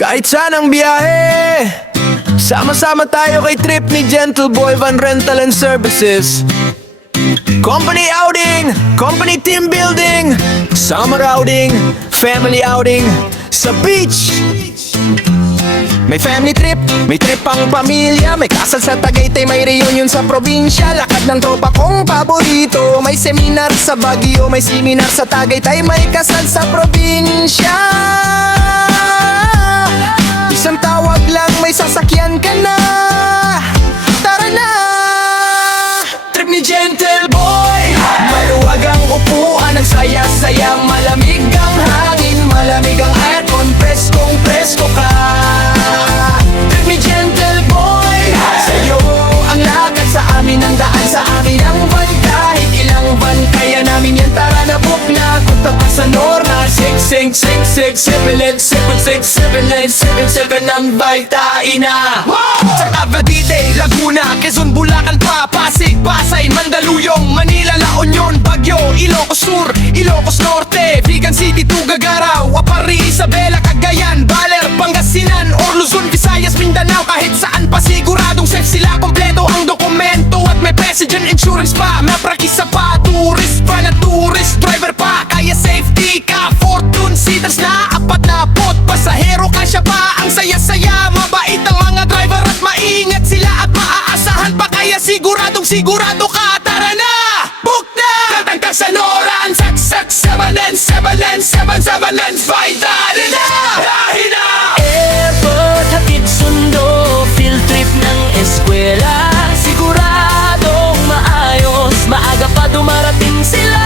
Kahit saan ang biyahe, sama-sama tayo kay trip ni Gentle Boy Van Rental and Services. Company outing, company team building, summer outing, family outing sa beach. May family trip, may trip ang pamilya, may kasal sa Tagaytay, may reunion sa probinsya. Lakad ng tropa kong paborito, may seminar sa Baguio, may seminar sa Tagaytay, may kasal sa probinsya. Isang tawag lang, may sasakyan ka na. Tara na! Trip ni Gentle Boy, maluwag ang upuan, ang saya-saya, malamig ang hangin, malamig ang aircon, preskong presko ka. Trip ni Gentle Boy, sa'yo ang lakad, sa amin ang daan, sa amin ang van, kahit ilang van, kaya namin yan. Tara na, book na, kunta pa sa Norna. 6-6-6-6-7-8-7-6-7-8-7-7 ang baitain na. Sa Cavite, Laguna, Quezon, Bulacan pa, Pasig, Pasay, Mandaluyong, Manila, La Union, Baguio, Ilocos Sur, Ilocos Norte, Vigan City, Tuguegarao, Apari, Isabela, Cagayan, Baler, Pangasinan, or Luzon, Visayas, Mindanao. Kahit saan pa, siguradong safe sila, kompleto ang dokumento at may president insurance pa. May prakisa pa, tourist pa na tourist driver pa, kaya safety ka. Fortune seaters na, apat na pot, pasahero kasya pa. Ang saya-saya, mabait ang mga driver at maingat sila at maaasahan pa, kaya siguradong sigurado ka. Tara na! Book na! Tatangkang sa Noran, sak-sak, 7-7-7-7-7 Vital na! Dahil na! Airport, hatid sundo, field trip ng eskwela. Siguradong maayos, maaga pa dumarating sila.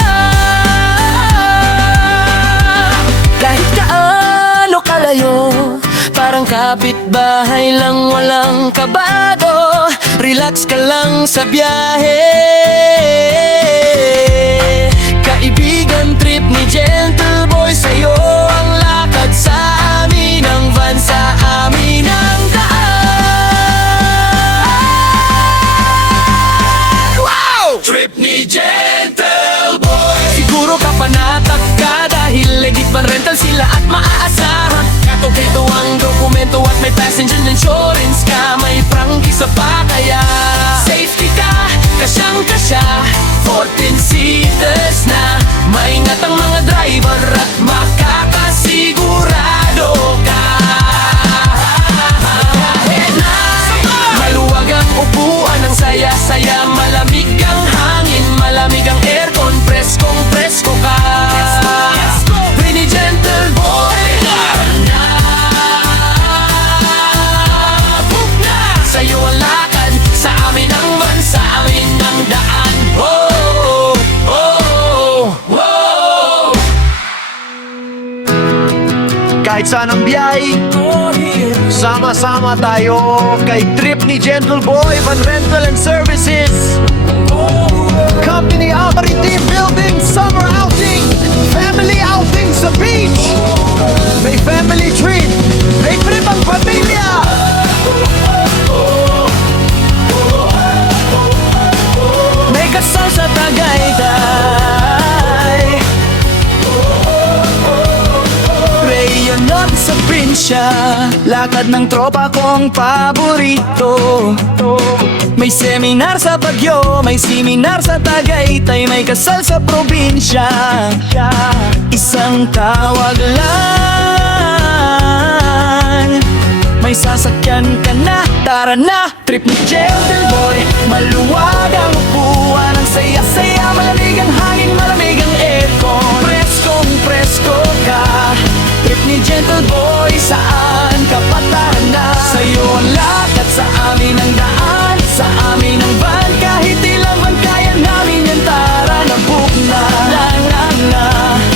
Kahit kaano kalayo, parang kapitbahay lang, walang kabado. Relax ka lang sa biyahe. Kaibigan, trip ni Gentle Boy, sa'yo ang lakad, sa amin ang van, sa amin ang daan. Wow! Trip ni Gentle Boy, siguro ka panatak ka dahil legit Van Rental sila at maaasahan. Kompleto ang dokumento at may passenger insurance ka, may prangkisa pa, kaya safety ka, kasyang-kasya. 14 seaters na, maingat ang mga driver at makakasigurado ka. Kahit na maluwag ang upuan, ang saya-saya, malamig ang hangin, malamig ang aircon, preskong presko ka. Really Gentle Boy, sa'yo ang lakad, sa amin ang van, sa amin ang daan. Oh, oh, oh. Kahit saan ang biyahe, sama-sama tayo kay trip ni Gentle Boy Van Rental and Services. Company outing, team building, summer outing, family outing sa beach. May family treat, may trip ang pamilya. May kasal sa Tagaytay, reunion sa prinsya, lakad ng tropa kong paborito. May seminar sa Baguio, may seminar sa Tagaytay, may kasal sa probinsya. Isang tawag lang, may sasakyan ka na. Tara na! Trip ni Gentle Boy, maluwag ang upuan, ang saya-saya, malamig ang hangin, malamig ang aircon, preskong presko ka. Trip ni Gentle Boy, saan ka pa, tara na. Sa'yo ang lakad, sa amin ang daan, sa amin ang van, kahit ilang van, kaya namin yan. Tara na, book na, lang,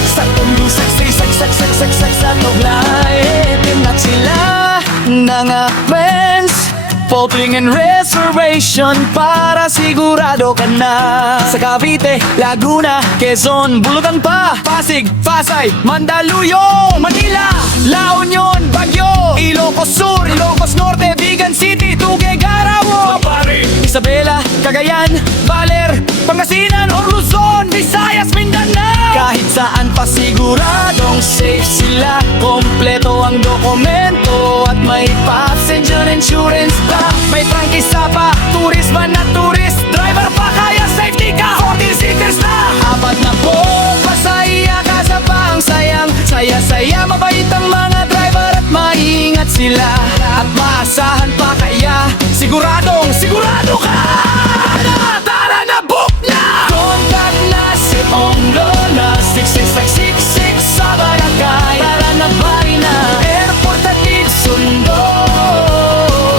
sa tulo, sak-sak-sak-sak-sak-sak sa tuglay. Tinak sila ng friends, Bolting and reservation para sigurado ka na. Sa Cavite, Laguna, Quezon, Bulacan pa, Pasig, Pasay, Mandaluyong, Manila, La Union, Baguio, Ilocos Sur, Ilocos Norte, Vigan City, Tuguegarao, Apari, Isabela, Cagayan, Baler, Pangasinan, or Luzon, Visayas, Mindanao. Kahit saan pa siguradong safe sila. Kompleto ang dokumento at may passenger insurance pa. May prangkisa pa, tourist van at tourist driver pa, kaya safety ka, 14 seaters na. Apat na po, pasaya ka sa pang sayang. Saya-saya, mabait ang mga driver at maingat sila. At maasahan pa, kaya siguradong sigurado ka. Tara na, book na! Contact na si Onglo na 6666 sa barangay. Tara na, bari na, airport at sundo.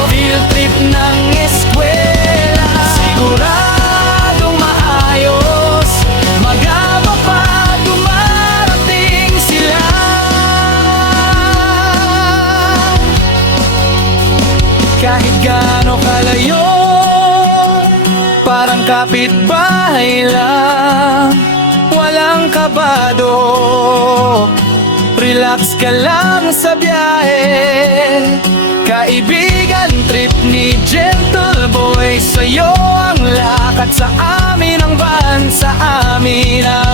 Field trip ng eskwela, siguradong maayos. Magama pa, dumarating sila. Kahit gaano kalayo, parang kapitbahay lang. Walang kabado, relax ka lang sa biyahe. Kaibigan, trip ni Gentle Boy. Sa'yo ang lakad, sa amin ang van, sa amin ang